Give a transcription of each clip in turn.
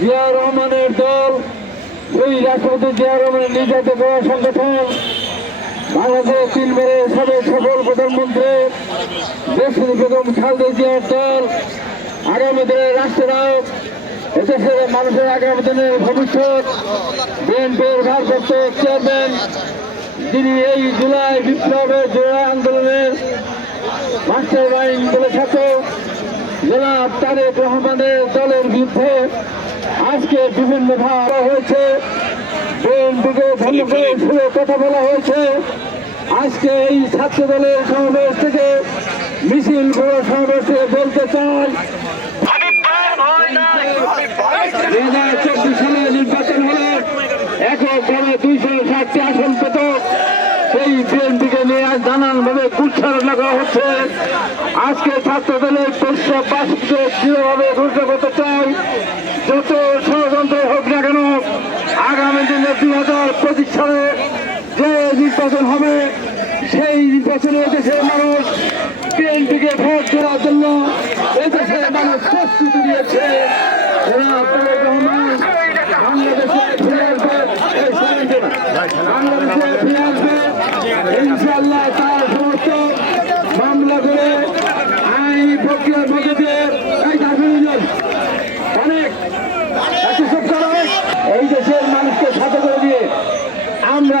জিয়া রহমানের দল, ওই রাষ্ট্রপতি জিয়া রহমানের নির্যাতিত করা সংগঠন বাংলাদেশ তিনবারের সাবেক সফল প্রধানমন্ত্রী দেশপ্রী বেগম খালেদা জিয়ার দল, আগামী দিনের রাষ্ট্রনায়ক এদেশের মানুষের আগামী দিনের ভবিষ্যৎ, বিএনপির ভারপ্রাপ্ত চেয়ারম্যান, যিনি এই জুলাই বিপ্লবের জুলাই আন্দোলনের মাস্টার মাইন্ড বলে থাকে জনাব তারেক রহমানের দলের বিরুদ্ধে আজকে বিভিন্ন ভাবা হয়েছে। কথা বলা হয়েছে। আজকে এই ছাত্র দলের সমাবেশ থেকে মিছিল করে সমাবেশ থেকে বলতে চাই চব্বিশ সালে নির্বাচন হলে এককভাবে দুইশো বিএনপিকে নিয়ে আজ নানানভাবে কুচ্ছারণা করা হচ্ছে। আজকে ছাত্র দলের প্রস্তাব বাসকে দৃঢ়ভাবে ঘোষণা করতে চাই, যত ষড়যন্ত্র হোক না কেন, আগামী দিনে দুই হাজার পঁচিশ সালে যে নির্বাচন হবে, সেই নির্বাচনে দেশের মানুষ বিএনপিকে ভোট দেওয়ার জন্য এদেশের মানুষ প্রস্তুতি দিয়েছে জনাব তারেক রহমান বাংলাদেশে ফিরে আসবে এই সবাইকে বাংলাদেশে ফিরে আসবে ইনশাআল্লাহ তার সমস্ত মামলা করে আইন প্রক্রিয়ার মধ্যে দিয়ে এই দাবিজন অনেক একটু চুপ করো। এই দেশের মানুষকে সাথে করে দিয়ে আমরা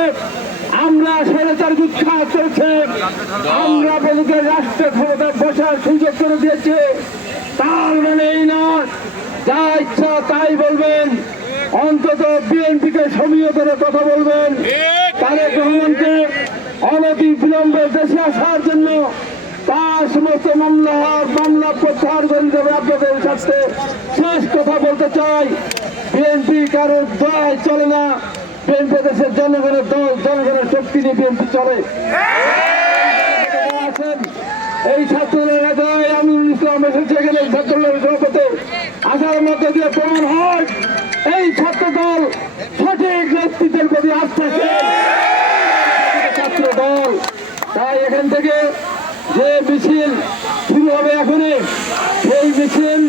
স্বৈরাচার উৎখাত করেছে আমরা বলতে রাষ্ট্র ক্ষমতা বসার সুযোগ করে দিয়েছে। তার মানে এই নয়, যা ইচ্ছা তাই বলবেন। অন্তত বিএনপিকে সমীহ করে কথা বলবেন। তারেক রহমানকে অনতি বিলম্বে দেশে আসার জন্য তার সমস্ত মামলা মামলা প্রত্যাহার করে দেবে আপনাদের কাছে শেষ কথা বলতে চাই, বিএনপি কারোর দয় চলে না। বিএনপি দেশের জনগণের দল শক্তি নিয়ে বিএনপি চলে। এই ছাত্রদের নেতায় এই সঠিক নেতৃত্বের প্রতি আস্থা তাই এখান থেকে যে মিছিল শুরু হবে এখনই, সেই মিছিল